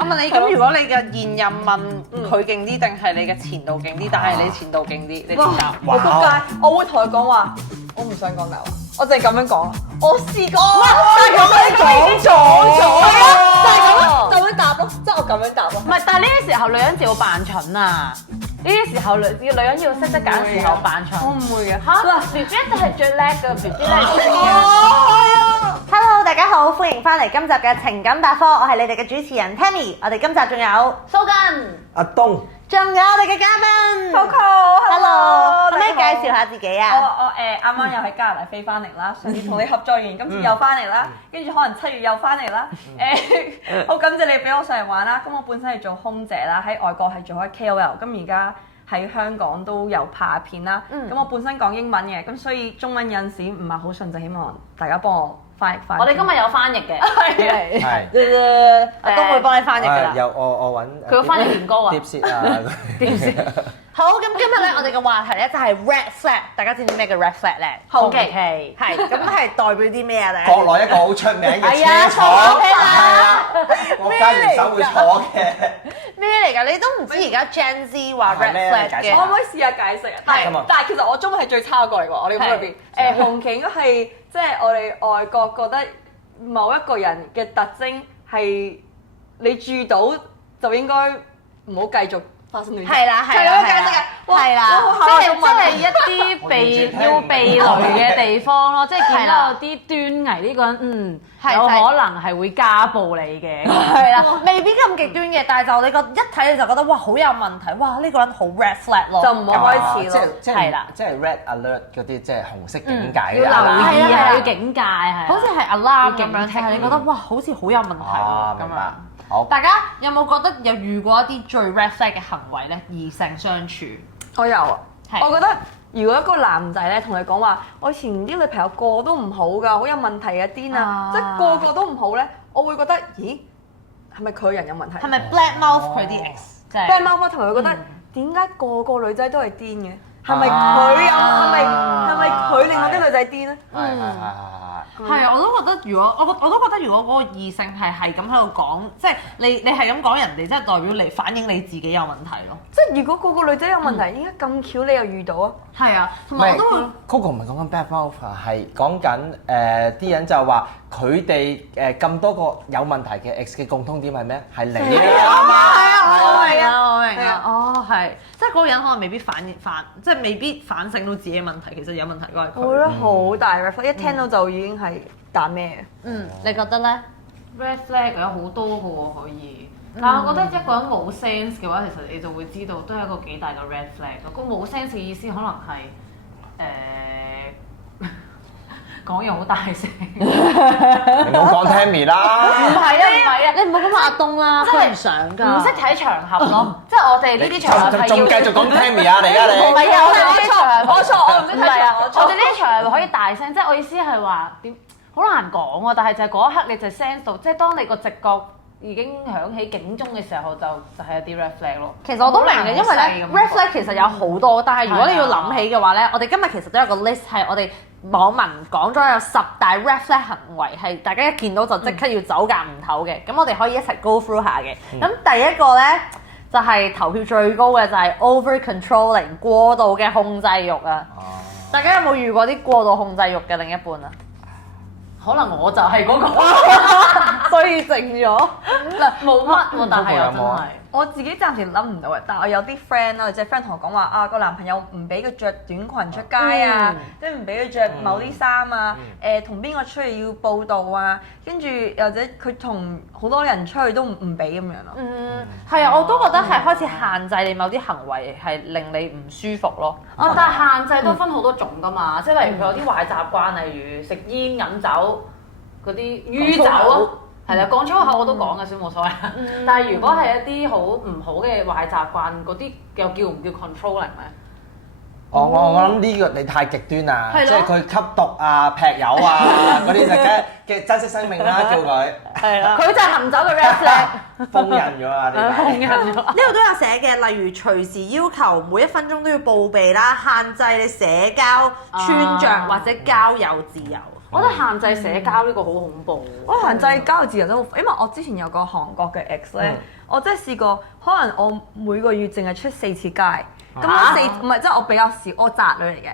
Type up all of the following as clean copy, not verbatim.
我問你，咁如果你嘅現任問佢勁啲定係你嘅前度勁啲？但係你前度勁啲，你點答？我仆街，我會同佢講話，我唔想講大話，我淨係咁樣講。我試過，但係咁樣講咗，係啊，就係咁樣，就咁樣答咯，即係我咁樣答咯。唔係，但係呢啲時候女人就要扮蠢啊！呢啲時候女人要識得揀時候扮蠢。我唔會嘅。嚇，B B 就係最叻嘅，B B 咧係最叻。Hello， 大家好，歡迎翻嚟今集嘅情感百科，我係你哋嘅主持人 Tammy， 我哋今集仲有蘇根、阿東，仲有我哋嘅嘉賓 Coco，Hello，可唔可以介紹下自己啊？我啱啱又喺加拿大飛翻嚟啦，上次同你合作完，今次又翻嚟啦，跟住可能7月又翻嚟啦。好感謝你俾我上嚟玩啦。咁我本身係做空姐啦，喺外國係做開 KOL，咁而家喺香港都有拍片啦。咁我本身講英文嘅，咁所以中文有陣時唔係好順，就希望大家幫我翻譯。我哋今日有翻譯嘅，係阿東會幫你翻譯㗎啦。有我揾佢個翻譯年糕啊，碟舌啊，好，咁今日咧，我哋嘅話題咧就係 red flag， 大家知唔知咩叫 red flag 咧？紅旗係，咁係代表啲咩啊？國內一個好出名嘅車廠，係啊，國家元首會坐嘅。咩嚟㗎？你都唔知而家 Gen Z 話 red 係咩 flag 解釋嘅我可唔可以試下解釋啊？係但係其實我中文係最差嗰個嚟喎，我哋咁裏邊。紅旗應該係即係我哋外國覺得某一個人嘅特徵係你注到就應該唔好繼續發生戀情。係啦，就係咁樣解釋嘅。係啦，即係一啲要避雷嘅地方咯，即係見到有啲端倪呢個人，有可能係會家暴你嘅。係啦，未必咁極端嘅，但係就你一睇你就覺得哇好有問題，哇呢個人好 red flag 咯，就唔好開始咯。係啦即係 red alert 嗰啲，即係紅色警戒要嗰啲留意啊，係啊要警戒係。好似係 alarm 咁警樣，就係你覺得哇好似好有問題哦，咁樣明白。。好，大家有冇覺得有遇過一啲最 red flag 嘅行為咧？異性相處，我有啊，係我覺得如果一個男仔咧同你講話，我以前啲女朋友個個都唔好㗎，好有問題嘅癲啊，即係個個都唔好咧，我會覺得，咦，係咪佢人有問題？係咪 black mouth 佢啲 ex？即係俾貓貓同佢覺得點解個個女仔都係癲嘅？係咪佢有？係咪佢令我啲女仔癲咧？係啊，我都覺得如果我都覺得如果嗰個異性係咁喺度講，即係你係咁講人哋，即係代表你反映你自己有問題咯。即係如果個個女仔有問題，點解咁巧你又遇到啊？係啊，同唔係埋我都會。 Coco 唔係講緊 bad mouth 啊，係講緊啲人就話佢哋咁多個有問題嘅 ex 嘅共通點係咩？係你啊嘛，我明啊，我明啊，哦係，即係嗰個人可能未必即係未必反省到自己嘅問題，其實有問題嗰係佢。我覺得好大 red flag，一聽到就已經係打咩？你覺得咧？ Red flag 有好多嘅喎可以，但係我覺得一個人冇 sense 嘅話，其實你就會知道都係一個幾大嘅 red flag。個冇 sense 嘅意思可能係講嘢好大聲。你唔好講 Tammy 啦。唔係啊，你唔好咁話阿東啦，真係佢唔想㗎。唔識睇場合咯，即係我哋呢啲場合係要。仲繼續講 Tammy 啊！你而家你。唔係啊，我哋呢啲場合，我錯，我唔識睇場合，我錯。我哋呢啲場合可以大聲，即係我意思係話點好難講喎，但係就係嗰一刻你就 sense 到，即係當你個直覺已經響起警鐘嘅時候，就係一啲 red flag 咯。其實我都明嘅，因為咧 red flag 其實有好多，但係如果你要諗起嘅話咧，我哋今日其實都有個 list 係我哋網民講咗有10大 red flag 行為係大家一見到就即刻要走夾唔唞嘅，咁我哋可以一齊 go through 下嘅。咁第一個咧就係投票最高嘅就係 over controlling 過度嘅控制欲啊！大家有冇遇過啲過度控制欲嘅另一半啊？可能我就係嗰個，所以靜咗。嗱冇乜喎，但係又真係。我自己暫時諗唔到嘅，但係我有啲 friend 啦，即係 friend 同我講話啊，個男朋友唔俾佢着短裙出街啊，即係唔俾佢着某啲衫啊，同邊個出去要報道啊，跟住或者佢同好多人出去都唔俾咁樣咯。係啊，我都覺得係開始限制你某啲行為係令你唔舒服咯。但係限制都分好多種㗎嘛，即係例如佢有啲壞習慣，例如食煙飲酒嗰啲酗酒啊。係啦，講粗口我都講嘅，先冇所謂。但係如果係一啲好唔好嘅壞習慣，嗰啲又叫唔叫 controlling 咧？我諗呢個你太極端啦，即係佢吸毒啊、劈友啊嗰啲就嘅珍惜生命啦，叫佢。係啦，佢就係行走嘅 red flag。封印咗啊！封印咗。呢度都有寫嘅，例如隨時要求每1分鐘都要報備啦，限制你社交、穿着或者交友自由。我覺得限制社交呢個好恐怖。我限制交友自由都好，因為我之前有個韓國嘅 ex 咧，我真係試過，可能我每個月淨係出4次街，咁唔係即係我比較少，我宅女嚟嘅，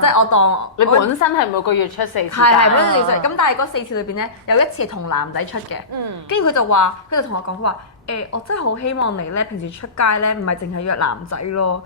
即係我當你本身係每個月出4次街，係本身4次，咁但係嗰4次裏邊咧有1次係同男仔出嘅，跟住佢就話，佢就同我講佢話。我真係好希望你咧，平時出街咧，唔係淨係約男仔咯。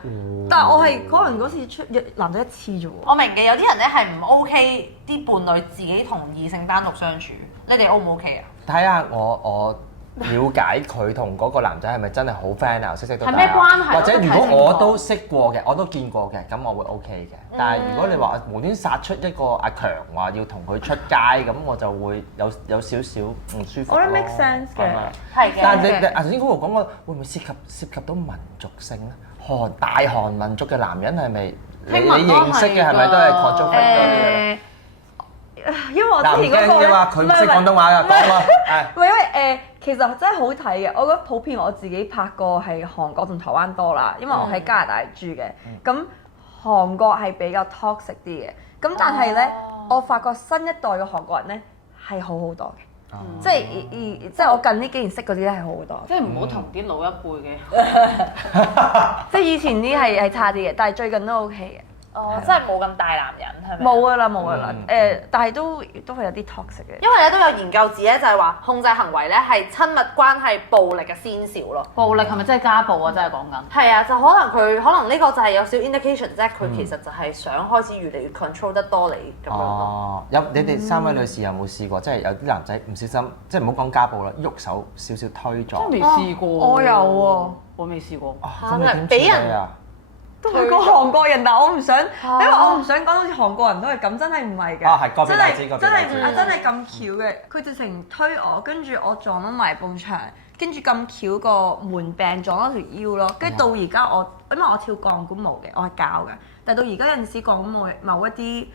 但係我係可能嗰次出約男仔1次啫喎。我明嘅，有啲人咧係唔 OK 啲伴侶自己同異性單獨相處，你哋 O 唔 OK 啊？睇下我了解佢同嗰個男仔係咪真係好 friend 啊，識到係咩關係？或者如果我都識過嘅，我都見過嘅，咁我會 OK 嘅。但係如果你話無端殺出一個阿強話要同佢出街，咁我就會有少少唔舒服。我覺得 make sense 嘅，係嘅。但係你頭先嗰個講過，會唔會涉及到民族性咧？大韓民族嘅男人係咪你認識嘅係咪都係擴張分多啲嘅？因為我之前嗰個咧，佢唔識廣東話㗎，講喎。唔係因為其實真係好睇嘅。我覺得普遍我自己拍過係韓國同台灣多啦，因為我喺加拿大住嘅。咁韓國係比較 toxic 啲嘅。咁但係咧，我發覺新一代嘅韓國人咧係好好多嘅。即係我近呢幾年識嗰啲咧係好好多。即係唔好同啲老一輩嘅。即係以前啲係差啲嘅，但係最近都 OK 嘅。哦，真係冇咁大男人係咪？冇㗎啦，冇㗎啦。但係都係有啲 toxic 嘅。因為咧都有研究指咧，就係話控制行為咧係親密關係暴力嘅先兆咯。暴力係咪真係家暴啊？真係講緊。係啊，就可能呢個就係有少 indication 啫，佢其實就係想開始越嚟越 control 得多你咁樣咯。哦，你哋3位女士有冇試過，即係有啲男仔唔小心，即係唔好講家暴啦，喐手少少推撞。真未試過。我有喎，我未試過。咁你點處理啊？都係個韓國人，但我唔想，因為我唔想講好似韓國人都係咁，真係唔係嘅。係個別例子，真係咁巧嘅，佢直情推我，跟住我撞到埋埲牆，跟住咁巧個門柄撞咗條腰咯，跟住到而家因為我跳鋼管舞嘅，我係教嘅，但係到而家有陣時鋼管舞某一啲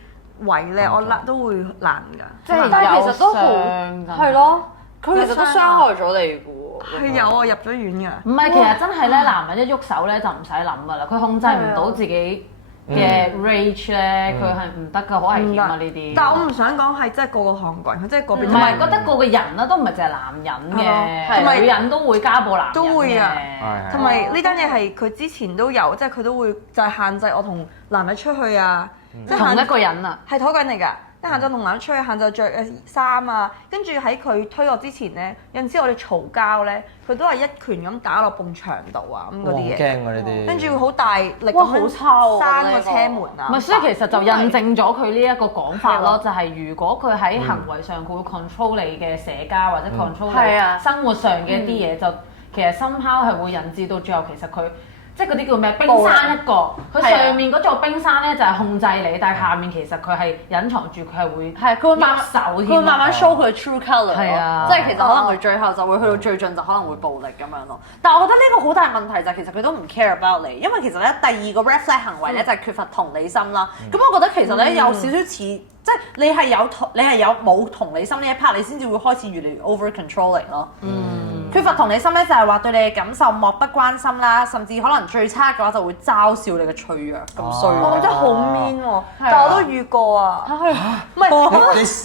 位咧，我都會爛㗎。即係但係其實都好係咯，佢其實都傷害咗你㗎喎。係有啊，入咗院㗎。唔係，其實真係咧，男人一喐手咧就唔使諗㗎啦，佢控制唔到自己嘅 rage 咧，佢係唔得㗎，好危險啊呢啲。但係我唔想講係真係個個韓國人，佢真係個別。唔係覺得個個人啦，都唔係淨係男人嘅，同埋女人都會家暴男人都會啊嘅。同埋呢單嘢係佢之前都有，即係佢都會就係限制我同男人出去啊，即係同一個人啊，係同一個人嚟㗎。即係限制同男人出去，限制着衫啊，跟住喺佢推我之前咧，有陣時我哋嘈交咧，佢都係一拳咁打落埲牆度啊，咁嗰啲嘢。驚啊呢啲。跟住好大力咁好差喎閂個車門啊。唔係，所以其實就印證咗佢呢一個講法咯，就係如果佢喺行為上佢會 control 你嘅社交或者 control 你生活上嘅一啲嘢，就其實 somehow 係會引致到最後其實佢。即係嗰啲叫咩？冰山一角，佢上面嗰座冰山咧就係控制你，但係下面其實佢係隱藏住，佢係會佢會慢手佢會慢慢 show 佢 true colour 係啊，即係其實可能佢最後就會去到最盡就可能會暴力咁樣咯。但係我覺得呢個好大問題就係其實佢都唔 care about 你，因為其實咧第二個 red flag 行為咧就係缺乏同理心啦。咁我覺得其實咧有少少似即係你係有冇同理心呢一 part，你先至會開始越嚟越 over controlling 咯。缺乏同理心咧，就係話對你嘅感受漠不關心啦，甚至可能最差嘅話就會嘲笑你嘅脆弱咁衰。我真係好 mean 喎，但係我都遇過啊。唔係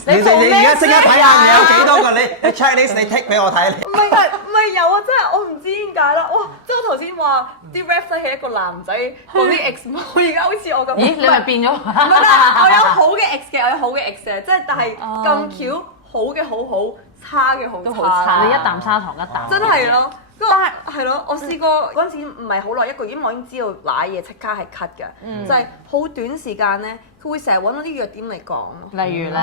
你而家即刻睇下你有幾多個你 checklist 你 tick 俾我睇。唔係有啊！真係我唔知點解啦。哇！即係我頭先話啲 rap 係一個男仔嗰啲 ex， 而家好似我咁。咦？你咪變咗？唔係啦，我有好嘅 ex 嘅，我有好嘅 ex 嘅，即係但係咁巧好嘅好好，差嘅好差。你一啖砂糖一啖。真係咯。但係係咯，我試過嗰陣時唔係好耐一個月，因為我已經知道瀨嘢即刻係 cut 嘅，就係好短時間咧，佢會成日揾到啲弱點嚟講咯。例如咧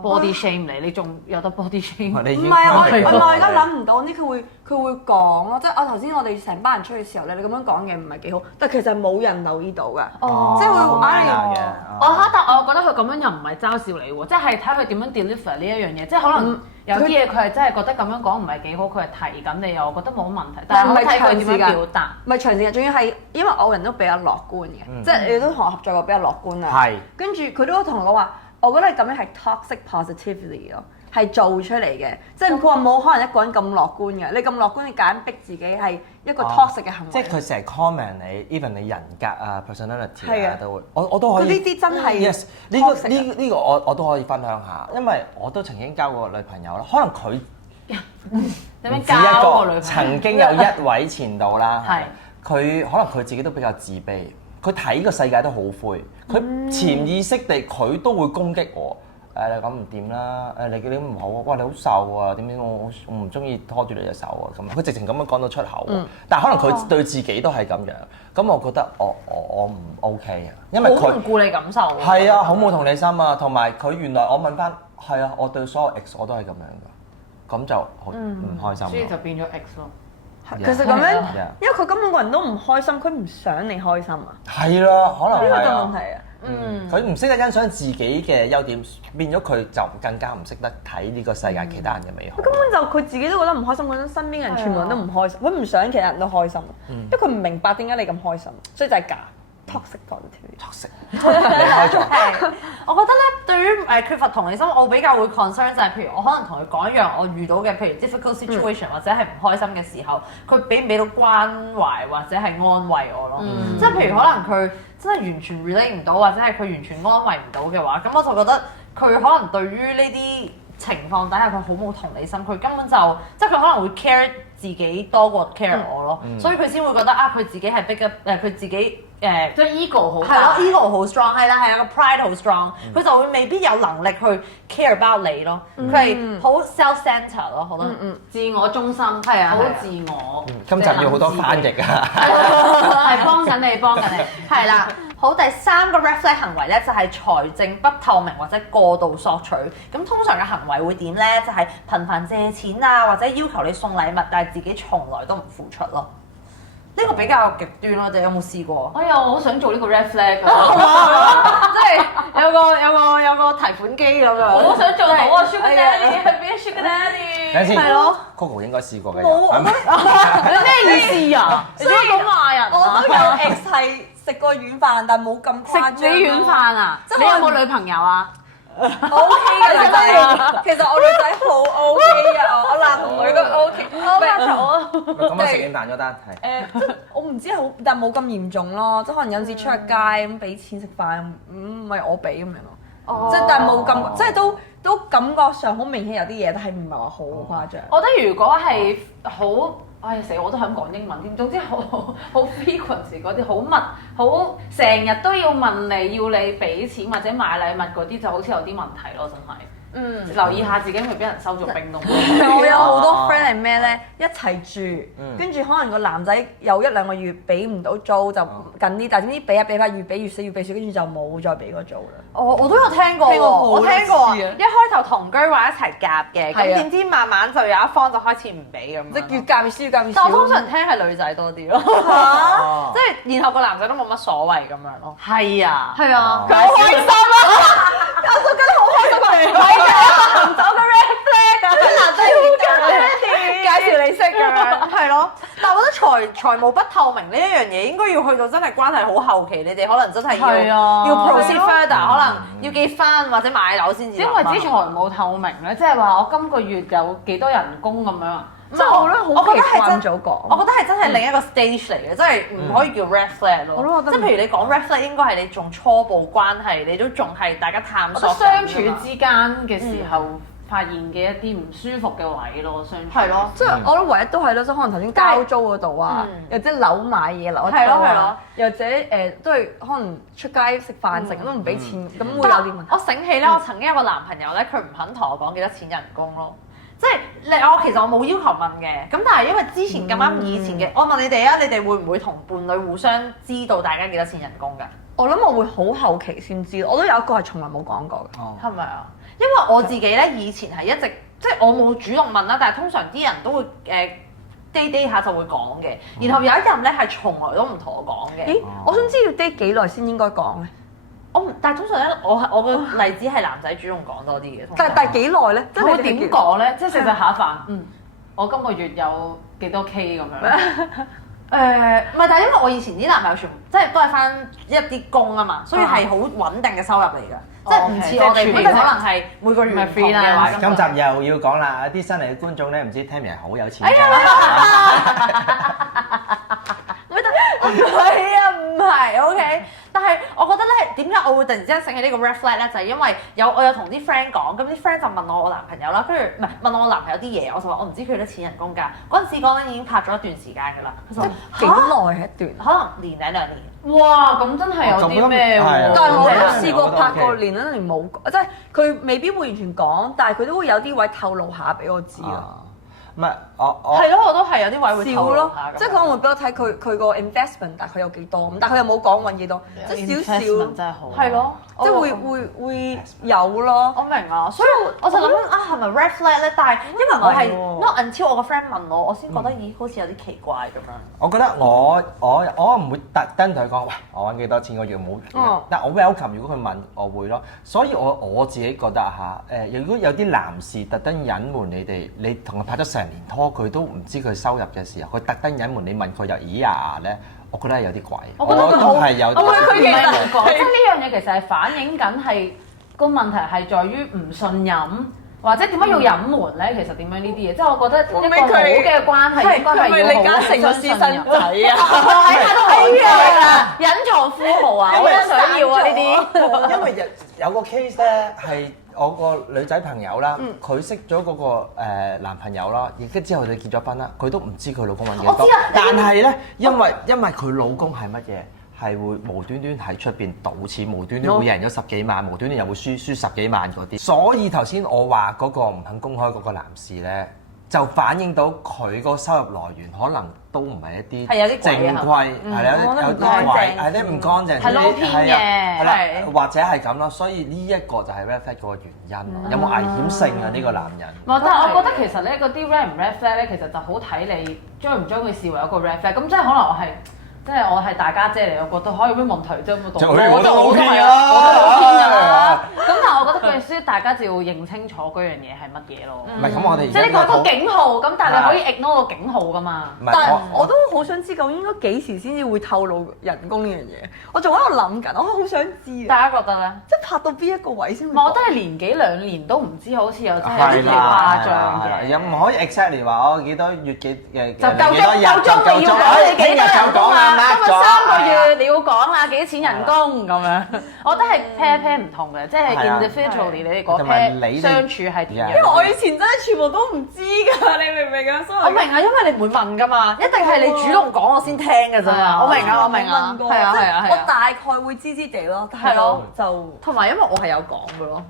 ，body shame 你仲有得 body shame？唔係啊，我而家諗唔到呢，佢會講咯，即係我頭先我哋成班人出去嘅時候咧，你咁樣講嘅唔係幾好，但其實冇人留意到㗎，即係會嗌你。但我覺得佢咁樣又唔係嘲笑你喎，即係睇佢點樣 deliver 呢一樣嘢，即係可能有啲嘢佢係真係覺得咁樣講唔係幾好，佢係提緊你，我覺得冇問題。但係唔係睇佢點樣表達，唔係長時間，仲要係因為我個人都比較樂觀嘅，即係你都同我合作過比較樂觀啊。係。跟住佢都同我講話，我覺得咁樣係 toxic positivity 咯，係做出嚟嘅，即係佢話冇可能一個人咁樂觀嘅，你咁樂觀，你夾硬逼自己係一個 toxic 嘅行為。即係佢成日 comment 你，even 你人格啊、personality 係啊都會，我都可以。佢呢啲真係 yes， 呢個我都可以分享下，因為我都曾經交過女朋友啦，可能佢點樣唔止一個交個女朋友？曾經有一位前度啦，係佢可能佢自己都比較自卑，佢睇個世界都好灰，佢潛意識地佢都會攻擊我。你咁唔掂啦！你唔好啊！哇，你好瘦啊！點解我唔中意拖住你隻手啊？咁佢直情咁樣講到出口喎。但係可能佢對自己都係咁樣，咁我覺得我唔 OK 啊，因為佢好唔顧你感受。係啊，好冇同理心啊，同埋佢原來我問翻係啊，我對所有 ex 我都係咁樣㗎，咁就好唔開心所以咯。就變咗 X 咯。其實咁樣 Yeah，因為佢根本個人都唔開心，佢唔想你開心啊，係啦，可能呢個係啊。就問題啊。佢唔識得欣賞自己嘅優點，變咗佢就更加唔識得睇呢個世界其他人嘅美好。佢根本就佢自己都覺得唔開心，覺得身邊人全部人都唔開心，佢唔想其他人都開心，因為佢唔明白點解你咁開心，所以就係假 toxic positivity。toxic，你開咗。係，我覺得咧，對於缺乏同理心，我比較會 concern 就係，譬如我可能同佢講一樣我遇到嘅，譬如 difficult situation 或者係唔開心嘅時候，佢俾唔俾到關懷或者係安慰我咯。即係譬如可能佢真係完全 relate 唔到，或者係佢完全安慰唔到嘅話，咁我就覺得佢可能對於呢啲情況底下佢好冇同理心，佢根本就即係佢可能會 care 自己多過 care 我咯，所以佢先會覺得啊，佢自己係 big up，佢自己即係 ego 好係大咯，ego 好 strong，係啦，係啊，個 pride 好 strong，佢就會未必有能力去 care about 你咯，佢係好 self-centered 咯，好多自我中心，係啊好自我。今集要好多翻譯啊！係幫緊你，幫緊你。係啦。好，第三個 red flag 行為咧就係財政不透明或者過度索取。咁通常嘅行為會點咧？就係頻繁借錢啊，或者要求你送禮物，但係自己從來都唔付出咯。呢個比較極端咯，你有冇試過？哎呀，我好想做呢個 red flag 啊！即係有個提款機咁樣。我好想做到啊！Sugar 哎呀 Daddy 係邊 Sugar Daddy？等陣先係咯，Coco 應該試過嘅。你咩意思啊？你點解咁罵人我啊都有 ex 係食過軟飯，但冇咁誇張。食你軟飯啊？你有冇女朋友啊？ ？O K 嘅女仔，其實我女仔好 O K 啊，我男同女都 O K。咁我食軟飯嗰單係。即係我唔知好，但冇咁嚴重咯。即係可能有陣時出下街咁俾錢食飯，唔係我俾咁樣咯。即係但係冇咁，即係都感覺上好明顯有啲嘢，但係唔係話好誇張。我覺得如果係好，唉死我都想講英文添。總之好 frequency 嗰啲好密，好成日都要問你要你俾錢或者買禮物嗰啲，就好似有啲問題咯，真係。留意下自己咪俾人收咗冰凍。我有好多 friend 係咩咧？一齊住，跟住可能個男仔有1-2個月俾唔到租就近啲，但係點知俾下俾下越俾越少，跟住就冇再俾個租啦。我都有聽過喎，聽過好我聽過啊！多次啊一開頭同居話一齊夾嘅，咁係啊點知慢慢就有一方就開始唔俾咁樣。即係越夾越少，越夾越少。但我通常聽係女仔多啲咯，哦即係然後個男仔都冇乜所謂咁樣咯。係啊，係啊，佢好開心啊！我都覺得好開心啊！係啊，行走嘅 red flag 啊，男仔介紹你識咁樣，係咯。但係我覺得財務不透明呢一樣嘢應該要去到真係關係好後期，你哋可能真係係啊要 proceed further，可能要結婚或者買樓先至。點為之財務透明咧？即係話我今個月有幾多人工咁樣啊？即係我覺得好奇怪早講。我覺得係真係另一個 stage 嚟嘅，即係唔可以叫 red flag 咯。我都覺得即係譬如你講 red flag 應該係你仲初步關係，你都仲係大家探我覺得索緊㗎嘛相處之間嘅時候發現嘅一啲唔舒服嘅位咯，相處係咯。即係我覺得唯一都係咯，即係可能頭先交租嗰度啊，又或者樓買嘢樓係咯係咯，又或者都係可能出街食飯成日都唔俾錢，咁會有啲問題。我醒起咧，我曾經有個男朋友咧，佢唔肯同我講幾多錢人工咯。即係其實我冇要求問嘅，咁但係因為之前咁啱以前嘅，我問你哋啊，你哋會唔會同伴侶互相知道大家幾多錢人工㗎？我諗我會好後期先知，我都有一個係從來冇講過嘅。哦係咪啊？因為我自己咧以前係一直即係我冇主動問啦，但係通常啲人都會day 下就會講嘅。然後有一任咧係從來都唔同我講嘅。咦，我想知要 date 幾耐先應該講咧？但係通常咧，我個例子係男仔主動講多啲嘅。通常但係幾耐咧？即係會你哋點講咧？即係食食下飯，我今個月有幾多 K 咁樣。唔係，但係因為我以前啲男朋友全部即係都係翻一啲工啊嘛，所以係好穩定嘅收入嚟㗎。即係唔似我哋譬如可能係每個月唔同嘅話。今集又要講啦，啲新嚟嘅觀眾咧，唔知 Tammy 係好有錢㗎。係啊，唔係 OK。但係我覺得咧，點解我會突然之間醒起呢個 red flag 咧？就係因為我有同啲 friend 講，咁啲 friend 就問我男朋友啦，跟住唔係問我男朋友啲嘢，我就話我唔知佢幾多錢人工㗎。嗰陣時講緊已經拍咗一段時間㗎啦。佢就話幾耐係一段？可能年零2年。哇，咁真係有啲咩喎？但係我係啊都試過拍過我覺得 OK 年一年冇，即係佢未必會完全講，但係佢都會有啲位透露下俾我知啊。唔係我係咯，我都係有啲位會笑咯透露下，咁即係可能會俾我睇佢個 investment 大概有幾多咁，但係佢又冇講揾幾多，即係少少，真係好。係咯，即係會有咯。我明啊，所以我就諗啊，係咪 red flag 咧？但係因為我係唔係喎 not until 我個 friend 問我，我先覺得咦，好似有啲奇怪咁樣。我覺得我唔會特登同佢講，喂，我揾幾多錢個月冇。但我 welcome，如果佢問，我會咯。所以我自己覺得嚇如果有啲男士特登隱瞞你哋，你同佢拍咗成年拖，佢都唔知佢收入嘅時候，佢特登隱瞞你問佢有咦呀咧，我覺得係有啲怪。我覺得佢都係有啲。我覺得佢唔係唔講，即係呢樣嘢其實係反映緊係個問題係在於唔信任，或者點解要隱瞞咧？其實點樣呢啲嘢，即係我覺得一個好嘅關係應該係要李嘉誠個私生仔啊？大家都可以啊，隱藏富豪啊，我都想要啊呢啲。因為有個 case 咧係我個女仔朋友啦，佢識咗嗰個男朋友啦，然之後佢哋結咗婚啦，佢都唔知佢老公揾幾多。我知啊但係咧，因為佢老公係乜嘢？係會無端端喺出邊賭錢，無端端會贏咗10幾萬，無端端又會輸10幾萬嗰啲。所以頭先我話嗰個唔肯公開嗰個男士咧，就反映到佢個收入來源可能都唔係一啲係有啲正規，係有啲怪，係啲唔乾淨，係撈偏嘅係啦，或者係咁咯。所以呢一個就係 red flag 嗰個原因，有冇危險性啊？呢個男人。唔係，但係我覺得其實咧，嗰啲 red 唔 red flag 咧，其實就好睇你將唔將佢視為一個 red flag。咁即係可能即係我係大家姐嚟，我覺得可以有咩問題啫？咁我都好偏㗎啦，我都好偏㗎啦啦。咁但係我覺得佢需要大家就要認清楚嗰樣嘢係乜嘢咯。唔係咁，我哋即係呢個係個警號，咁但係你可以 ignore 個警號㗎嘛。唔係但係我都好想知究竟應該幾時先至會透露人工呢樣嘢？我仲喺度諗緊，我好想知啊！大家覺得咧？即係拍到邊一個位先會唔係，我講？覺得係年幾兩年都唔知，好似有真係有啲係啦誇張嘅。又唔可以 exactly 話我幾多月幾嘅就夠幾多日鐘你要講你幾多人工啊？今日3個月你要講啦，幾錢人工咁樣？我覺得係 pair 唔同嘅，即係 individually 你哋嗰同埋 pair 你哋相處係點因為樣？我以前真係全部都唔知㗎，你明唔明啊？所以我明啊，因為你唔會問噶嘛，一定係你主動講我先聽㗎啫嘛。我明啊，我明啊，係啊，係啊，係啊。我大概會知知地咯，但係係咯就同埋因為我係有講嘅咯，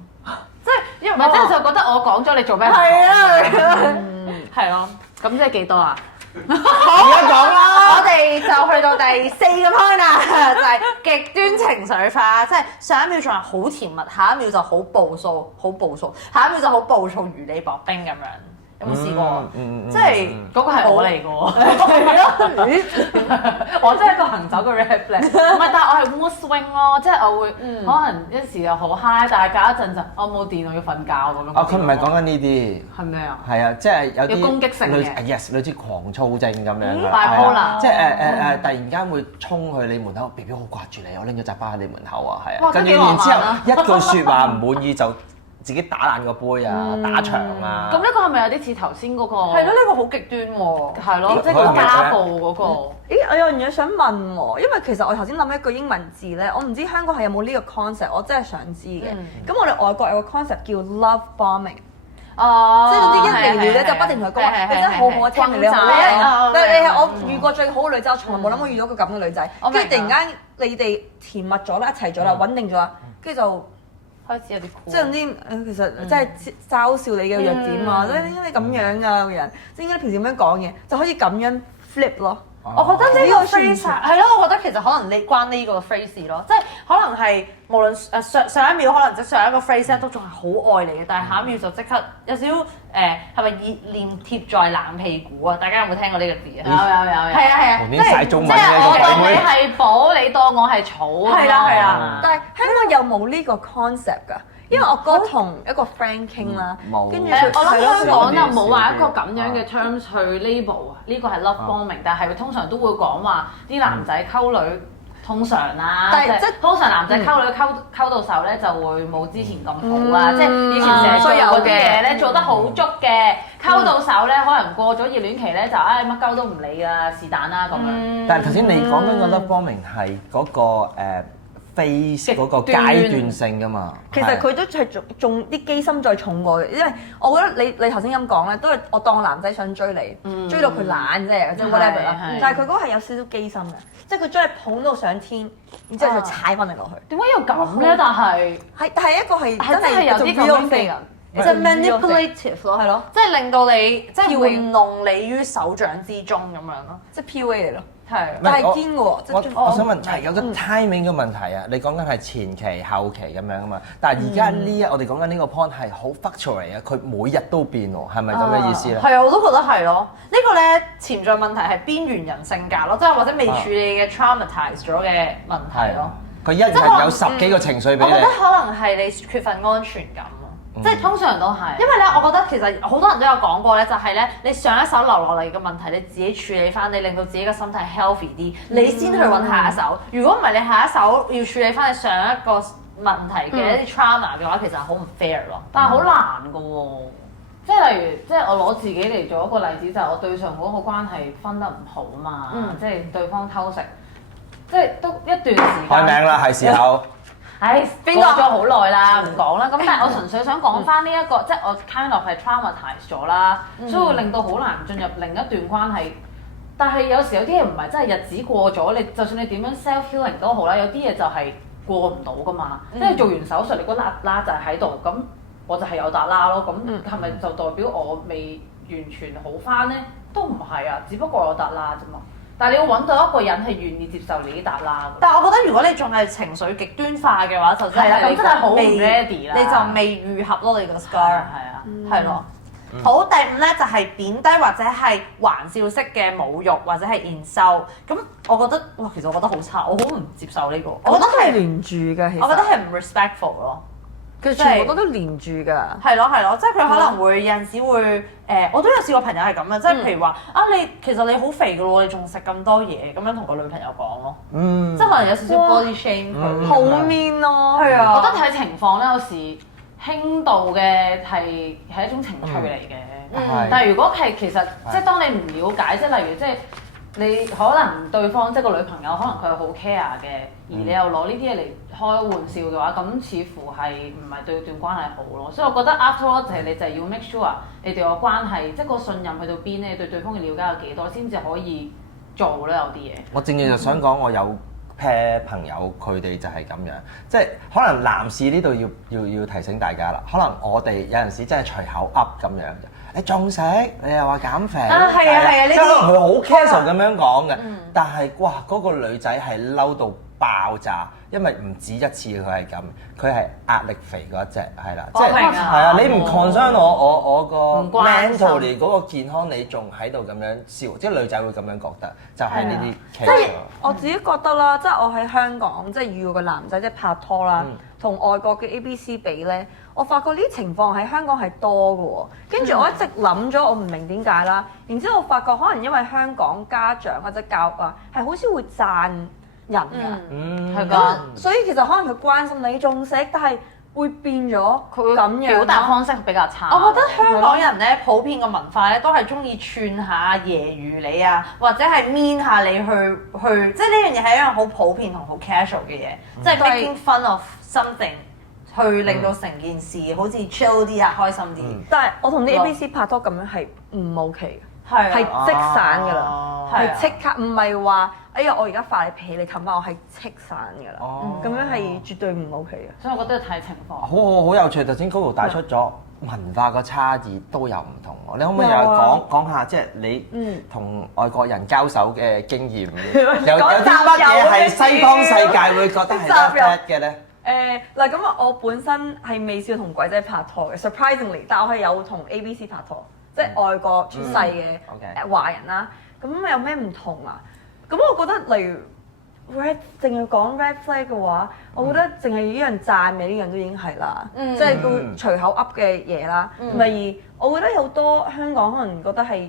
即係因為唔係，即係就覺得我講咗你做咩唔講？係啊，係咯。咁即係幾多啊？而家講啦。我哋就去到第4個 point 啦，就係極端情緒化，即係上一秒仲係好甜蜜，下一秒就好暴躁，下一秒就好暴躁，如履薄冰咁樣。有冇試過？即係嗰個係我嚟嘅喎。係咯，我真係一個行走嘅 red flag，唔係，但係我係 mood swing 咯，即係我會可能一時又好 high，但係隔一陣就我冇電，我要瞓覺咁樣。佢唔係講緊呢啲。係咩啊？係啊，即係有啲有攻擊性嘅yes，類似狂躁症咁樣㗎。 bipolar 即係突然間會衝去你門口，BB 好掛住你，我拎咗扎花喺你門口啊，係啊。哇跟住咁幾浪然之後漫啊一句説話唔滿意就自己打爛個杯啊，打牆啊。咁呢個係咪有啲似頭先嗰個？係咯，呢個好極端喎。係咯，即係個家暴嗰個。咦，我有樣嘢想問喎，因為其實我頭先諗一句英文字咧，我唔知香港係有冇呢個 concept，我真係想知嘅。咁我哋外國有個 concept 叫 love bombing，哦，即係總之一嚟了咧就不停同佢講話，你真係好好聽，你好靚，但係你係我遇過最好嘅女仔，我從來冇諗過遇到個咁嘅女仔。跟住突然間你哋甜蜜咗啦，一齊咗啦，穩定咗啦，跟住就開始有啲即係唔知其實真係嘲笑你嘅弱點啊！點解你咁樣啊個人？即係點解你平時咁樣講嘢，就可以咁樣 flip 咯。我覺得呢個呢個算唔 phrase 算係咯，我覺得其實可能你關呢個 phrase 咯，即係可能係無論上一秒可能即上一個 phrase 咧都仲係好愛你嘅，但係下一秒就即刻有少少係咪熱臉貼在冷屁股啊？大家有冇聽過呢個字啊？有。係啊，旁邊晒中文即係我當你嘅係寶，你當我係草。係啦係啦。但係香港有冇呢個 concept 㗎？因為我哥同一個 friend 傾啦，冇跟住我諗香港就係咯冇話一個咁樣嘅 terms 去 label 啊，呢個係 love bombing，但係佢通常都會講話啲男仔溝女通常啦，但係即係通常男仔溝女溝到手咧就會冇之前咁好啊，即係以前成日做嗰啲嘢咧做得好足嘅，溝到手咧可能過咗熱戀期咧就乜鳩都唔理啊，是但啦咁樣。但係頭先你講緊個 love bombing 係嗰個phase 嗰個階段性㗎嘛。其實佢都係仲啲機心再重過嘅，因為我覺得你頭先咁講咧，都係我當男仔想追你，追到佢懶啫，即係 whatever 啦。但係佢嗰個係有少少機心嘅，即係佢將你捧到上天，然之後就踩翻你落去。點解要咁咧？但係係一個係真係有啲咁樣嘅人。即係 manipulative 咯，係咯，即係令到你即係 PUA 玩弄你於手掌之中咁樣咯。即係 PUA 嚟咯。係，但係堅嘅喎，即係我想問係有個 timing 嘅問題啊！你講緊係前期後期咁樣啊嘛，但係而家呢我哋講緊呢個 point 係好 fluctuate 啊，佢每日都變喎，係咪咁嘅意思咧？係啊，我都覺得係咯。呢個咧潛在問題係邊緣人性格咯，即係或者未處理嘅 traumatise 咗嘅問題咯。佢一日有10幾個情緒俾你。我覺得可能係你缺乏安全感。即係通常都係，因為咧，我覺得其實好多人都有講過咧，就係咧，你上一手留落嚟嘅問題，你自己處理翻，你令到自己嘅心態 healthy 啲，你先去揾下一手。如果唔係，你下一手要處理翻你上一個問題嘅一啲 trauma 嘅話，其實好唔 fair 咯。但係好難㗎喎。即係例如，即係我攞自己嚟做一個例子，就係我對上嗰個關係分得唔好嘛，即係對方偷食，即係都一段時間。開名啦，係時候。唉，過咗好耐啦，唔講啦。咁但係我純粹想講翻呢一個，即係我 kind of 係 traumatise 咗啦，所以會令到好難進入另一段關係。但係有時有啲嘢唔係真係日子過咗，你就算你點樣 self healing 都好啦，有啲嘢就係過唔到噶嘛。即係做完手術，你個啦啦就係喺度，咁我就係有笪啦咯。咁係咪就代表我未完全好翻咧？都唔係啊，只不過有笪啦啫嘛。但係你要揾到一個人係願意接受你呢笪啦。但係我覺得如果你仲係情緒極端化嘅話，就真係咁真係好唔 ready 啦，你就未愈合咯，你個 scar 係啊，係咯。好，第五咧就係貶低或者係玩笑式嘅侮辱或者係 insult。咁我覺得哇，其實我覺得好差，我好唔接受呢個。我覺得係連住嘅，其實我覺得係唔 respectful 咯。其實全部都連住㗎。係咯係咯，即係佢可能會有陣時會我都有試過朋友係咁嘅，即係譬如話你其實你好肥㗎喎，你仲食咁多嘢，咁樣同個女朋友講咯。即係可能有少少 body shame 佢。好 mean 咯。係啊。我覺得睇情況咧，有時輕度嘅係一種情趣嚟嘅。但係如果係其實即係當你唔了解，即係例如即係你可能對方即係個女朋友，可能佢係好 care 嘅，而你又攞呢啲嘢嚟開玩笑嘅話，咁似乎係唔係對段關係好咯？所以我覺得 after all 就係你就係要 make sure 你哋個關係即係個信任去到邊咧，你對對方嘅了解有幾多，先至可以做咧有啲嘢。我正正就想講，我有 pair 朋友佢哋就係咁樣，即係可能男士呢度要提醒大家啦。可能我哋有陣時真係隨口噏咁樣嘅。你仲食？你又話減肥？係啊係啊，呢啲即係可能佢好 casual 咁樣講嘅，但係哇嗰個女仔係嬲到爆炸，因為唔止一次佢係咁，佢係壓力肥嗰一隻係啦，即係係啊，你唔 concern 我個 mentally 嗰個健康，你仲喺度咁樣笑，即係女仔會咁樣覺得，就係呢啲 case。即係我自己覺得啦，即係我喺香港即係遇到個男仔即係拍拖啦，同外國嘅 ABC 比咧，我發覺呢啲情況喺香港係多嘅喎。跟住我一直諗咗，我唔明點解啦。然之後我發覺可能因為香港家長或者教育啊，係好少會讚人㗎。係㗎。所以其實可能佢關心你仲食，但係會變咗佢咁樣表達方式比較差。我覺得香港人咧普遍個文化咧都係中意串下揶揄你啊，或者係 mean 下你去，即係呢樣嘢係一樣好普遍同好 casual 嘅嘢，即係 making fun of something。去令到成件事好似 chill 啲啊，開心啲。但係我同啲 ABC 拍拖咁樣係唔 OK 嘅，係係即散㗎啦，係係即刻唔係話哎呀我而家發你脾氣你冚翻我係即散㗎啦，咁樣係絕對唔 OK 嘅。所以我覺得要睇情況。好有趣，頭先 Coco 帶出咗文化個差異都有唔同喎。你可唔可以又講下即係你同外國人交手嘅經驗？有啲乜嘢係西方世界會覺得係 bad 嘅咧？嗱咁我本身係未試過同鬼仔拍拖嘅 ，surprisingly，但我係有同 ABC 拍拖，即係外國出世嘅華人啦。咁有咩唔同啊？咁我覺得例如 red，淨係講 red flag 嘅話，我覺得淨係呢樣讚美呢樣都已經係啦，即係個隨口噏嘅嘢啦。而我覺得有好多香港可能覺得係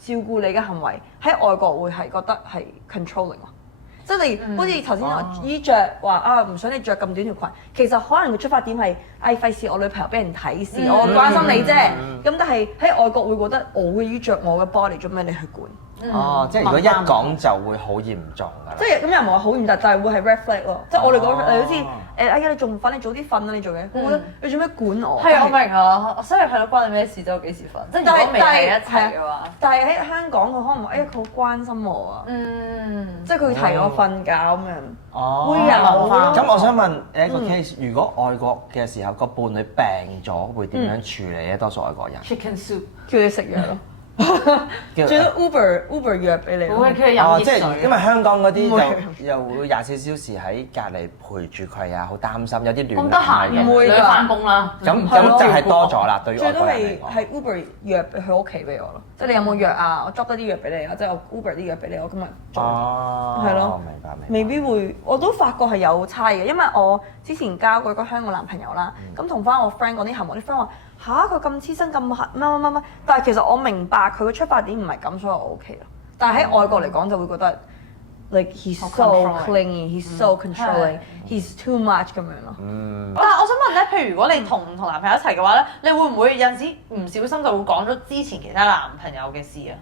照顧你嘅行為，喺外國會係覺得係 controlling 咯。即係例如好似頭先我衣着話啊，唔想你着咁短條裙，其實可能個出發點係費事我女朋友俾人睇視，我關心你啫。咁但係喺外國會覺得我嘅衣着我嘅 body 做咩你去管？哦，即係如果一講就會好嚴重㗎啦。即係咁又唔係話好嚴重，但係會係 red flag 咯。即係我哋講好似哎呀你仲唔瞓？你早啲瞓啦！你做嘢，我覺得你做咩管我？係我明啊，所以係咯，關你咩事啫？我幾時瞓？即係如果未喺一齊嘅話，但係喺香港佢可能話佢好關心我啊，即係佢會提我瞓覺咁樣。哦，會有咯。咁我想問一個 case，如果外國嘅時候個伴侶病咗，會點樣處理咧？多數外國人 chicken soup 叫你食藥咯。叫最多 Uber 約俾你咯。會叫佢飲熱即係水。因為香港嗰啲唔會就又會24小時喺隔離陪住佢啊，好擔心有啲亂咁得閒嘅，唔會㗎你翻工啦。咁係咯就係多咗啦，對於外最多係國人嚟講。係 Uber 約佢屋企俾我咯，即係你有冇藥啊？我 drop 多啲藥俾你啊，即係我 Uber 啲藥俾你，我今日做。哦，係咯明白明白。未必會，我都發覺係有差嘅，因為我之前交過一個香港男朋友啦，咁同翻我 friend 講啲行為，我啲 friend 話吓，佢咁黐身咁乜乜，但係其實我明白佢嘅出發點唔係咁，所以我 OK 咯。但係喺外國嚟講就會覺得 like he's so clingy，he's so controlling，he's too much 咁樣咯。但係我想問咧，譬如如果你同唔同男朋友一齊嘅話咧，你會唔會有陣時唔小心就會講咗之前其他男朋友嘅事啊？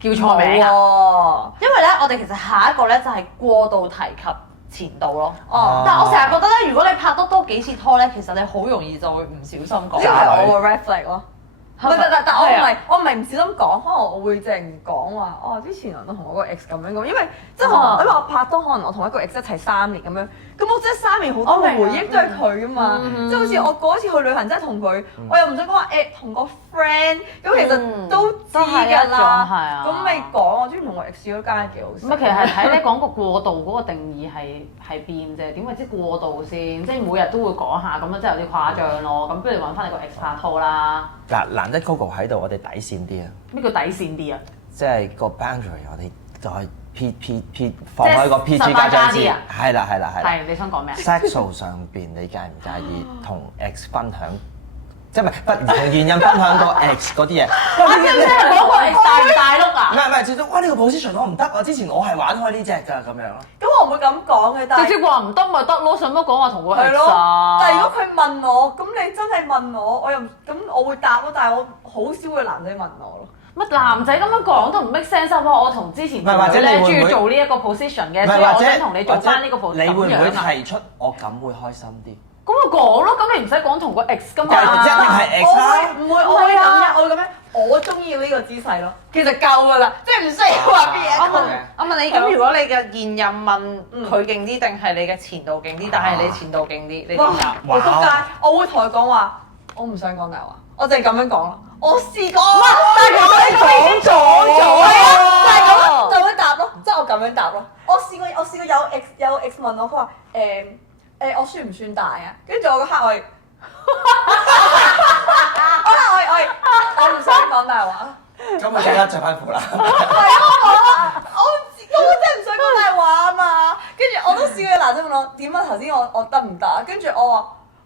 叫錯名啊！啊！因為咧，我哋其實下一個咧就係過度提及前度咯。哦但係我成日覺得咧，如果你拍得多幾次拖咧，其實你好容易就會唔小心講。呢個係我個 red flag 咯。唔係，但我唔係係啊我唔係唔小心講，可能我會淨講話哦，之前人都同我個 ex 咁樣咁，因為即係可能因為我拍拖，可能我同一個 ex 一齊3年咁樣，咁我真係3年好多回憶都係佢噶嘛，即係好似我嗰次去旅行真係同佢，我又唔想講話同個 friend，咁其實都知㗎啦，係啊咁咪講我之前同我 ex 嗰間幾好笑。咁啊，其實係睇你講個過度嗰個定義係邊啫？點為之過度先？即係每日都會講下，咁樣真係有啲誇張咯。咁不如揾翻你個 ex 拍拖啦。嗱，難得 Coco 喺度，我哋底線啲啊，咩叫底線啲啊？即係個 boundary，我哋就係 P 放開個 PG 18+啲啊係啦。係你想講咩啊？ sexual 上邊，你介唔介意同 ex 分享？即係唔係不同現任分享個 ex 嗰啲嘢？啊，即係嗰個 ex 大唔大碌啊？唔係，始終哇呢個 position 我唔得啊！之前我係玩開呢只㗎咁樣咯。咁我唔會咁講嘅，但係直接話唔得咪得咯，使乜講話同個係 ex 咯。啊？但係如果佢問我，咁你真係問我，我又咁我會答咯，但係我好少會男仔問我咯。乜男仔咁樣講都唔 make sense 啊！我同之前唔係或者你咧中意會唔會做呢一個 position 嘅，唔所以我係或者想同你做翻呢個 position 你會唔會咁樣啊提出我咁會開心啲？咁咪講咯，咁你唔使講同個 ex 噶嘛。但係一定係 ex 我啦。會唔會我會咁樣，我會咁樣，我中意呢個姿勢咯。其實夠㗎啦，即係唔需要話乜嘢。我問你咁，如果你嘅現任問佢勁啲，定係你嘅前度勁啲？但係你前度勁啲，你點答？我仆街，我會同佢講話，我唔想講大話，我淨係咁樣講咯。我試過，但係咁樣講咗啊，但係咁樣答咯，即係我咁樣答咯。我試過有 ex 問我，佢話我算唔算大啊？跟住我個刻我唔想講大話。咁我即刻着翻褲啦。我真係唔想講大話啊嘛，跟住我都試過有男仔問我點啊，頭先我得唔得？跟住我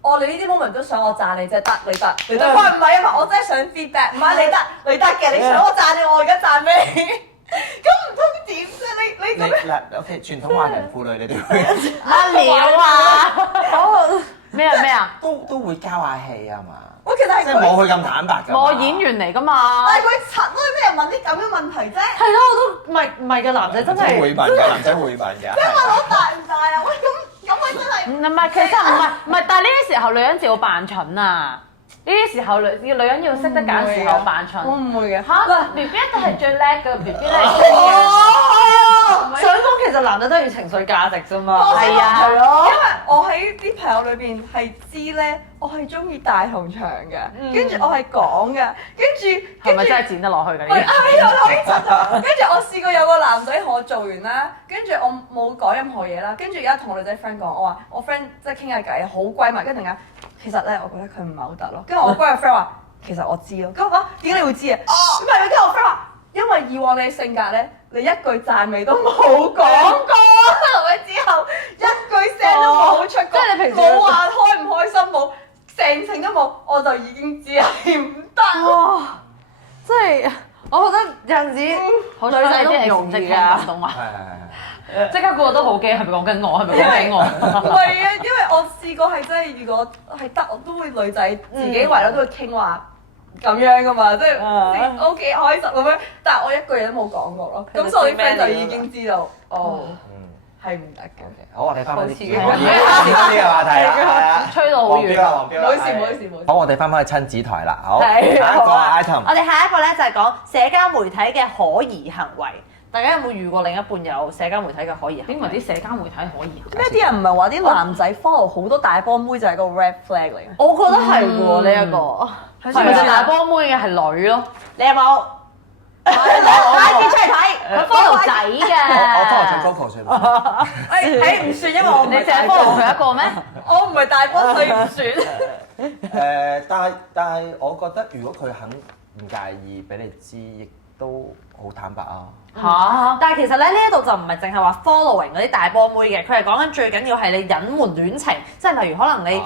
話你呢啲 moment 都想我讚你啫，得你得。佢話唔係啊嘛，我真係想 feedback，唔係你得嘅，你想我讚你，我而家讚俾你。咁唔通點啫？你咁樣嗱，OK，傳統華人婦女你哋會乜料啊？咩啊？都會交下氣啊嘛，我其實係即係冇佢咁坦白㗎嘛。我演員嚟㗎嘛。但係佢柒咯，咩人問啲咁嘅問題啫？係咯，我都唔係嘅男仔真男仔係會問嘅，男仔會問嘅。我大唔大啊？喂，咁佢真係唔係，其實唔係，但係呢啲時候女人就要扮蠢啊！呢啲時候女人要識得揀時候扮蠢。我唔會嘅。嚇，B B 一定係最叻嘅，B B 咧係最嘅。想講其實男仔都要情緒價值啫嘛。係啊，係咯，因為我喺啲朋友裏邊係知咧，我係中意大同長嘅，跟住我係講嘅，係咪真係剪得落去㗎？呢喂，啲係啊，可以真。跟住我試過有個男仔同我做完啦，跟住我冇講任何嘢啦，跟住而家同我女仔 friend 講，我話我 friend 即係傾下偈，好閨蜜，跟住突然間其實咧，我覺得佢唔係好得咯。跟住我嗰個 friend 話其實我知咯，咁我點解你會知啊？唔係，跟住我 friend 話因為以往你性格咧，你一句讚美都冇講過，係咪之後一句聲都冇出過，即係你平時冇話開唔開心，冇成程都冇，我就已經知係唔得。哇！即係我覺得有陣時好彩你啲係唔識聽廣東話。即刻個個都好驚，係咪講緊我？係咪講緊我？唔係啊，因為我試過係真係，如果係得，我都會女仔自己圍咗都會傾話咁樣噶嘛，即係 OK 開心咁樣。但係我一句嘢都冇講過咯。咁所以我啲 friend 就已經知道，哦，係唔得嘅。好，我哋翻返啲刺激呢個話題啦，吹到好遠。黃標啦，唔好意思，唔好意思，唔好意思。好，我哋翻返去親子台啦，好，係下一個好啊 item，我哋下一個咧就係講社交媒體嘅可疑行為。大家有冇遇過另一半有社交媒體嘅可疑行為？點為啲社交媒體可以？咩啲人唔係話啲男仔 follow 好多大波妹就係個 red flag 嚟嘅？我覺得係喎呢一個。係咪大波妹嘅係女咯？你有冇？攞 IG 出嚟睇，佢 follow 仔我幫我嘅。唱 Coco 算嘛？誒唔算，因為我唔係你淨係 follow 佢一個咩？我唔係大波，所以唔算。但係我覺得如果佢肯唔介意俾你知，亦都好坦白啊。嚇！但係其實咧呢一度就唔係淨係話 following 嗰啲大波妹嘅，佢係講緊最緊要係你隱瞞戀情，即係例如可能你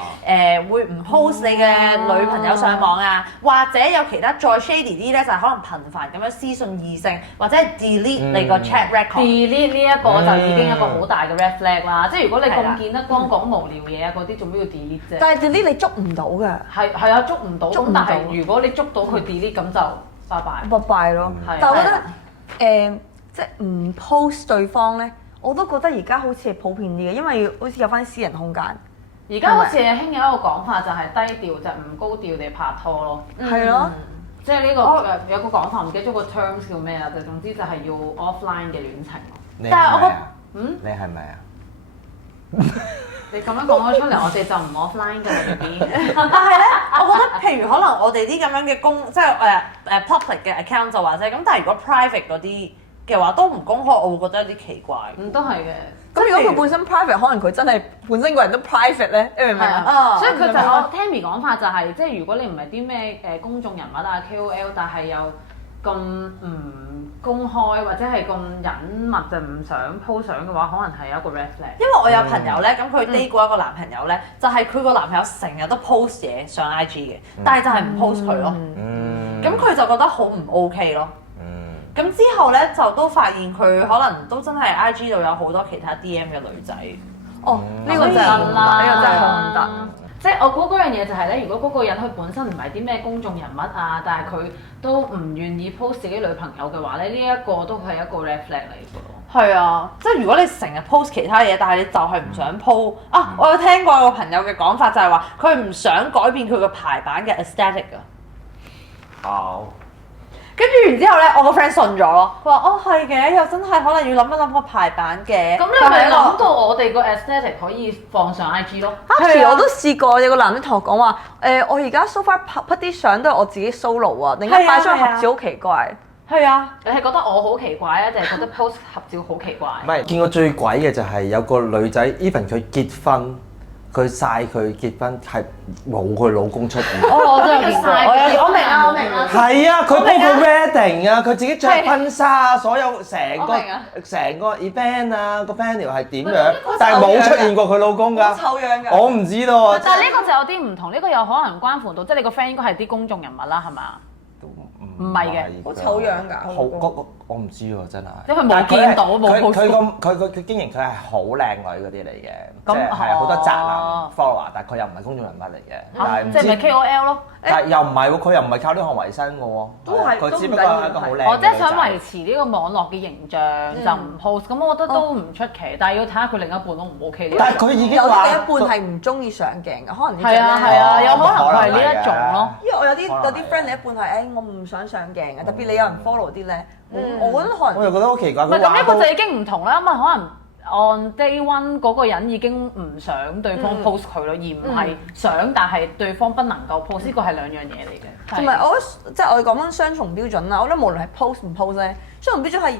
會唔 post 你嘅女朋友上網啊，或者有其他再 shady 啲咧，就係可能頻繁咁樣私信異性，或者係 delete 你個 chat record。delete 呢一個就已經一個好大嘅 red flag 啦，即係如果你係啦咁見得光講無聊嘢啊嗰啲，做咩要 delete 啫？但係 delete 你捉唔到㗎，係啊，捉唔到。捉唔到咁但係如果你捉到佢 delete 咁就拜拜。拜拜咯。係但係我覺得即係唔 post 對方咧，我都覺得而家好似係普遍啲嘅，因為好似有翻私人空間。而家好似係興有一個講法，就係低調就唔高調地拍拖咯。係咯，即係呢個有個講法，唔記得咗個 terms 叫咩啦，就總之就係要 offline 嘅戀情。你但係我覺得你係咪啊？你咁樣講咗出嚟，我哋就唔 offline 㗎啦，BB。但係咧，我覺得譬如可能我哋啲咁樣嘅即係public 嘅 account 就話啫，咁但係如果 private 嗰啲嘅話都唔公開，我會覺得有啲奇怪。都係嘅。咁如果佢本身 private，可能佢真係本身個人都 private 咧，你明唔明啊？所以佢就我 Tammy 講法就係，即係如果你唔係啲咩公眾人物啊 KOL，但係又咁唔公開或者係咁隱密就唔想 po 相嘅話，可能係一個 red flag。因為我有朋友咧，咁佢 date 過一個男朋友咧，就係佢個男朋友成日都 post 嘢上 IG 嘅，但係就係唔 post 佢咯。咁佢就覺得好唔 OK 咯。咁之後咧就都發現佢可能都真係 IG 度有好多其他 DM 嘅女仔。哦，呢個真係唔得，呢個真係好唔得。即係我估嗰樣嘢就係咧，如果嗰個人佢本身唔係啲咩公眾人物啊，但係佢都唔願意 post 自己女朋友嘅話咧，呢一個都係一個 red flag 嚟嘅咯。係啊，即係如果你成日 post 其他嘢，但係你就係唔想 post 啊！我有聽過有個朋友嘅講法就係話，佢唔想改變佢個排版嘅 aesthetic 啊。好。跟住然之後咧，我個 friend 信咗咯。佢話：哦係嘅，又真係可能要諗一諗個排版嘅。咁你咪諗到我哋個 aesthetic 可以放上 IG 咯。係我都試過，有個男人同我講話，我而家 so far 拍啲相都係我自己 solo 啊，突然間擺張合照好奇怪。係啊，你係覺得我好奇怪啊，定係覺得 post 合照好奇怪？唔係，見過最鬼嘅就係有個女仔 even 佢結婚，佢晒佢結婚係冇佢老公出現。哦，我真係見過。我明啊，我明啊。係啊，佢幫佢 wedding 啊，佢自己着婚紗啊，所有成個我明啊成個 event 啊，個 venue 係點樣，但係冇出現過佢老公㗎。醜樣㗎。我唔知道啊。但係呢個就有啲唔同，呢個有可能關乎到，即係你個 friend 應該係啲公眾人物啦，係嘛？唔係嘅，好醜樣㗎。好嗰我唔知喎，真係。因為冇見到冇佢 post 佢經營佢係好靚女嗰啲嚟嘅，即係係好多宅男 follower，但係佢又唔係公眾人物嚟嘅，但係唔知即係咪 KOL 咯？但係又唔係喎，佢又唔係靠呢行為生嘅喎，都係佢只不過係一個好靚嘅女仔。我即係想維持呢個網絡嘅形象就唔 post，咁我覺得都唔出奇，但係要睇下佢另一半都唔 OK。但係佢已經有啲話另一半係唔中意上鏡嘅，可能呢係啊係啊，有可能佢係呢一種咯。因為我有啲 friend 另一半係我唔想上鏡嘅，特別你有人 follow 啲咧，我覺得可能我又覺得好奇怪。唔係咁呢個就已經唔同啦，因為可能 on day one 嗰個人已經唔想對方 post 佢咯，而唔係想但係對方不能夠 post，呢個係兩樣嘢嚟嘅。同埋我覺得即係我哋講緊雙重標準啦，我覺得無論係 post 唔 post 咧，雙重標準係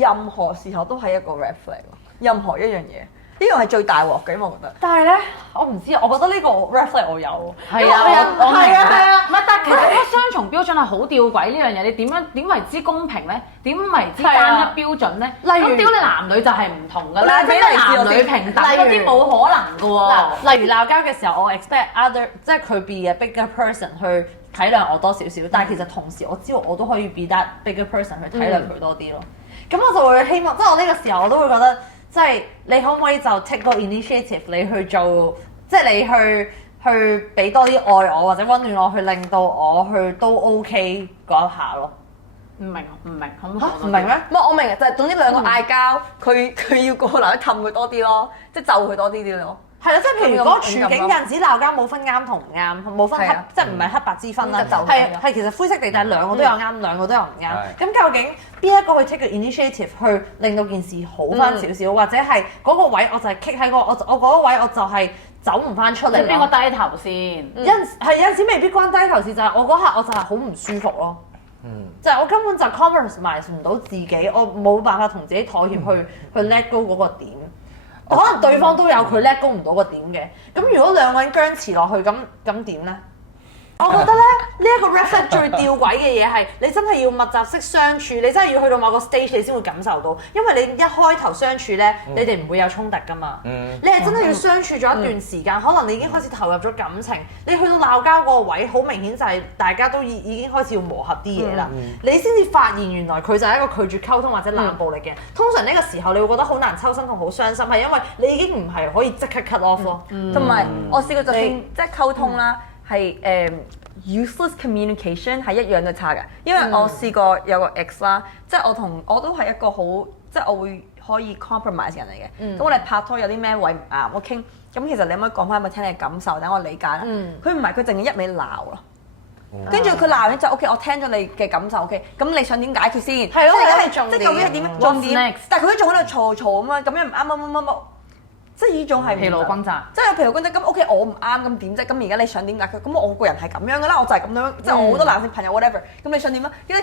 任何時候都係一個 red flag，任何一樣嘢。呢個係最大鑊嘅，我覺得。但係咧，我唔知，我覺得呢個 red flag 我有。係啊，我明係啊。唔係，但係其實呢個雙重標準係好吊詭呢樣嘢，你點為之公平咧？點為之單一標準咧？例如咁屌你男女就係唔同㗎啦，俾俾例子男女平等嗰啲冇可能㗎喎。嗱，例如鬧交嘅時候，我 expect other 即係佢 be a bigger person 去體諒我多少少，但係其實同時我知道我都可以 be that bigger person 去體諒佢多啲咯。咁我就會希望，即係我呢個時候我都會覺得，即係你可唔可以就 take 個 initiative 你去做，即係你去俾多啲愛我或者温暖我，去令到我去都 OK 嗰一下咯。唔明，可唔可以唔明咩？唔係我明嘅，就係總之兩個嗌交，佢要個男去氹佢多啲咯，即係就佢多啲咯。係啦，即係譬如嗰個處境有陣時鬧交冇分啱同唔啱，冇分黑，即係唔係黑白之分啦。係其實灰色地帶兩個都有啱，兩個都有唔啱。咁究竟邊一個去 take 個 initiative 去令到件事好翻少少，或者係嗰個位我就係 kick 喺個我嗰個位我就係走唔翻出嚟。邊個低頭先？有陣時未必關低頭事，就係我嗰刻我就係好唔舒服咯。就係我根本就 compromise 唔到自己，我冇辦法同自己妥協去 let go 嗰個點。可能對方都有佢 let go 唔到個點嘅。咁如果兩個人僵持落去，咁點咧？我覺得咧，呢一個 red flag 最吊詭嘅嘢係，你真係要密集式相處，你真係要去到某個 stage 你先會感受到，因為你一開頭相處咧，你哋唔會有衝突噶嘛。你係真係要相處咗一段時間，可能你已經開始投入咗感情，你去到鬧交嗰個位，好明顯就係大家都已經開始要磨合啲嘢啦。你先至發現原來佢就係一個拒絕溝通或者冷暴力嘅人。通常呢個時候你會覺得好難抽身同好傷心，係因為你已經唔係可以即刻 cut off 咯。同埋我試過就算即係溝通啦。係useless communication 係一樣都差嘅，因為我試過有個 ex 啦，即係我都係一個好，即係我會可以 compromise 人嚟嘅。咁我哋拍拖有啲咩位唔啱，我傾，咁其實你可唔可以講翻俾我聽你嘅感受，等我理解啦。佢唔係，佢淨係一味鬧咯。跟住佢鬧完之後 OK， 我聽咗你嘅感受 OK，咁你想點解決先？係咯，係重點。即係究竟係點重點？但係佢都仲喺度嘈咁樣，咁樣唔啱乜。即係呢種係疲勞轟炸，即係疲勞轟炸。咁 OK， 我唔啱咁點啫？咁而家你想點解決？咁我個人係咁樣噶啦，我就係咁樣，即係我好多男性朋友 whatever。咁你想點啊？因為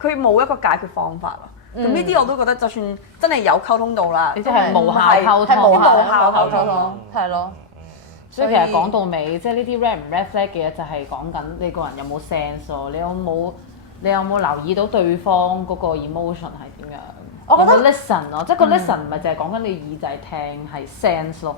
佢冇一個解決方法咯。咁呢啲我都覺得，就算真係有溝通到啦，即係無效溝通，係無效溝通咯，係咯。所以其實講到尾，即係呢啲 red 唔 red flag 嘅嘢，就係講緊你個人有冇 sense 咯，你有冇留意到對方嗰個 emotion 係點樣？我覺得 listen 咯，即係個 listen 唔係淨係講緊你耳仔聽，係 sense 咯。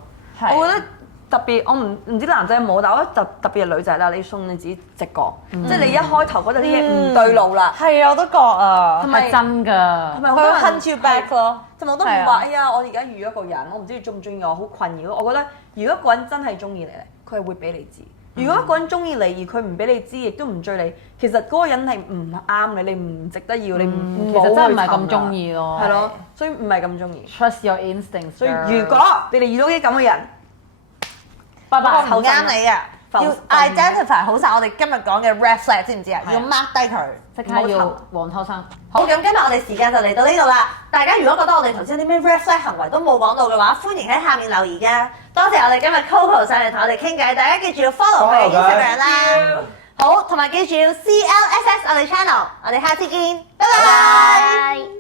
我覺得特別，我唔知男仔有冇，但我覺得特別係女仔啦，你要信你自己直覺，即係你一開頭嗰陣啲嘢唔對路啦。係啊，我都覺啊，係真㗎。同埋好多人 hunt you back 咯。同埋我都唔話，哎呀，我而家遇咗一個人，我唔知佢中唔中意我，好困擾。我覺得如果一個人真係中意你咧，佢係會俾你知。如果一個人中意你而佢唔俾你知，亦都唔追你，其實嗰個人係唔啱你，你唔值得要，你唔其實真係唔係咁中意咯。係咯，所以唔係咁中意。Trust your instinct。所以如果你哋遇到啲咁嘅人，拜拜，唔啱你啊！要 identify 好晒我哋今日講嘅 red flag，知唔知啊？要 mark 低佢，即刻要黃秋生。好，咁今日我哋時間就嚟到呢度啦。大家如果覺得我哋頭先有啲咩 red flag 行為都冇講到嘅話，歡迎喺下面留言㗎。多謝我哋今日 Coco 上嚟同我哋傾偈，大家記住要 follow 佢嘅 Instagram 啦。好，同埋記住要 CLSS 我哋 channel，我哋下次見，拜拜。